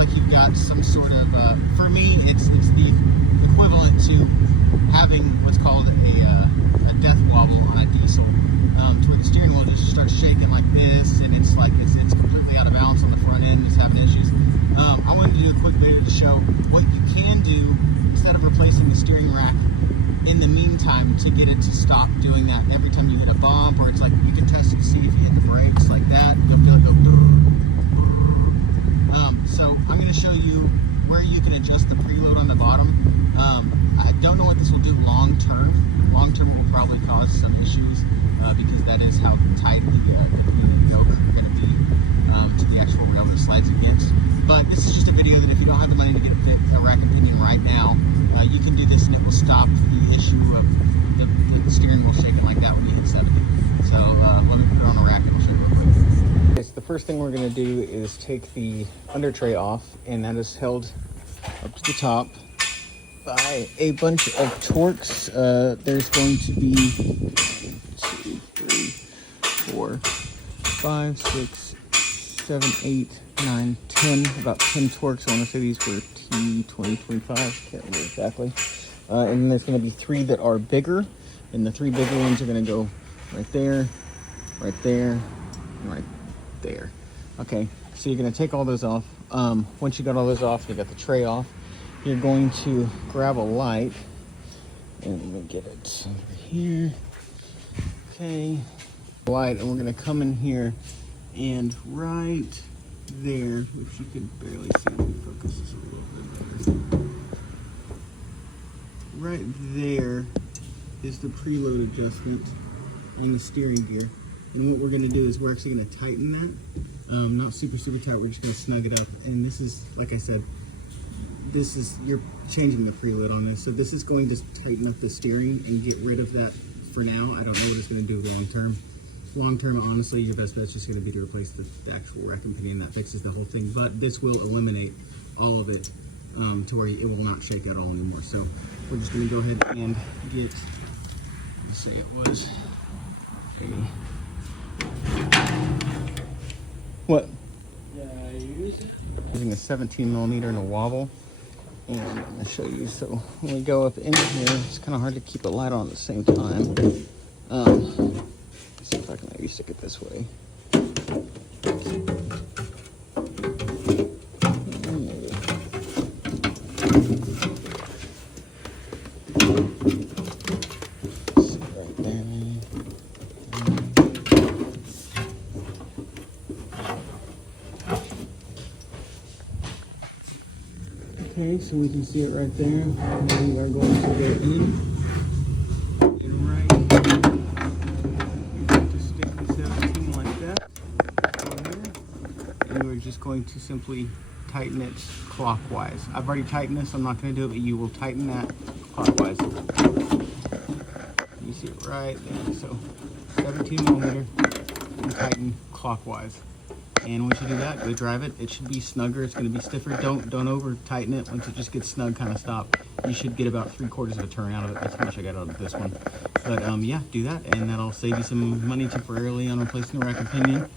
like you've got some sort of, for me, it's the equivalent to having what's called a death wobble on a diesel, to where the steering wheel just starts shaking like this, and it's like it's completely out of balance on the front end, it's having issues. I wanted to do a quick video to show what you can do instead of replacing the steering rack in the meantime to get it to stop doing that every time you hit a bump, or it's like you can test it to see if you hit the brakes like that. So I'm going to show you where you can adjust the preload on the bottom. I don't know what this will do long term. Long term will probably cause some issues because that is how tight the yoke are going to be to the actual rail that slides against. But this is just a video that if you don't have the money to get a rack and pinion right now, you can do this and it will stop the issue of the steering wheel shaking like that when you hit 70. So let me put it on a rack and we'll show you real quick. Okay, so the first thing we're going to do is take the under tray off, and that is held up to the top by a bunch of Torx. There's going to be 1, 2, 3, 4, 5, 6, 7, 8, 9, 10, about 10 Torx. I want to say these were T2025, can't remember exactly. And then there's going to be 3 that are bigger, and the 3 bigger ones are going to go right there, right there, and right there. Okay, so you're going to take all those off. Once you got all those off, you got the tray off, you're going to grab a light, and let me get it over here. Okay, light, and we're going to come in here, and right there, if you can barely see, let me focus this a little bit better. Right there is the preload adjustment in the steering gear. And what we're going to do is we're actually going to tighten that. Not super tight, we're just going to snug it up. And this is, like I said, you're changing the preload on this. So this is going to tighten up the steering and get rid of that for now. I don't know what it's going to do long term. Long term, honestly, your best bet is just going to be to replace the actual rack and pinion. That fixes the whole thing. But this will eliminate all of it to where it will not shake at all anymore. So we're just going to go ahead and get, let's say it was what? Using a 17 millimeter and a wobble. And I'm going to show you. So when we go up in here, it's kind of hard to keep a light on at the same time. Let's see if I can maybe stick it this way. Okay, so we can see it right there. And we are going to go in and right. We're going to stick the 17 like that on there. And we're just going to simply tighten it clockwise. I've already tightened this, I'm not going to do it, but you will tighten that clockwise. You see it right there. So 17 millimeter and tighten clockwise. And once you do that, go drive it. It should be snugger. It's going to be stiffer. Don't over tighten it. Once it just gets snug, kind of stop. You should get about 3/4 of a turn out of it. That's how much I got out of this one. But yeah, do that, and that'll save you some money temporarily on replacing the rack and pinion.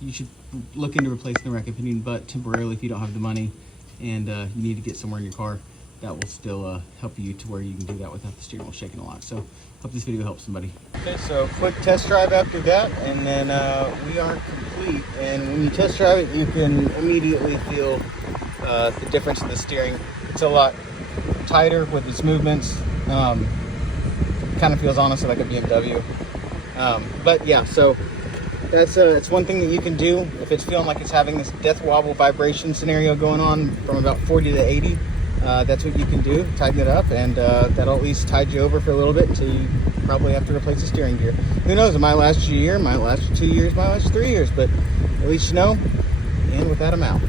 You should look into replacing the rack and pinion, but temporarily if you don't have the money and you need to get somewhere in your car, that will still help you to where you can do that without the steering wheel shaking a lot. So hope this video helps somebody. Okay, so quick test drive after that, and then we are complete. And when you test drive it, you can immediately feel the difference in the steering. It's a lot tighter with its movements. Kind of feels honestly like a BMW. But yeah, so that's it's one thing that you can do if it's feeling like it's having this death wobble vibration scenario going on from about 40 to 80. That's what you can do, tighten it up, and that'll at least tide you over for a little bit until you probably have to replace the steering gear. Who knows, it might last you a year, might last you 2 years, might last you 3 years, but at least you know. And with that, I'm out.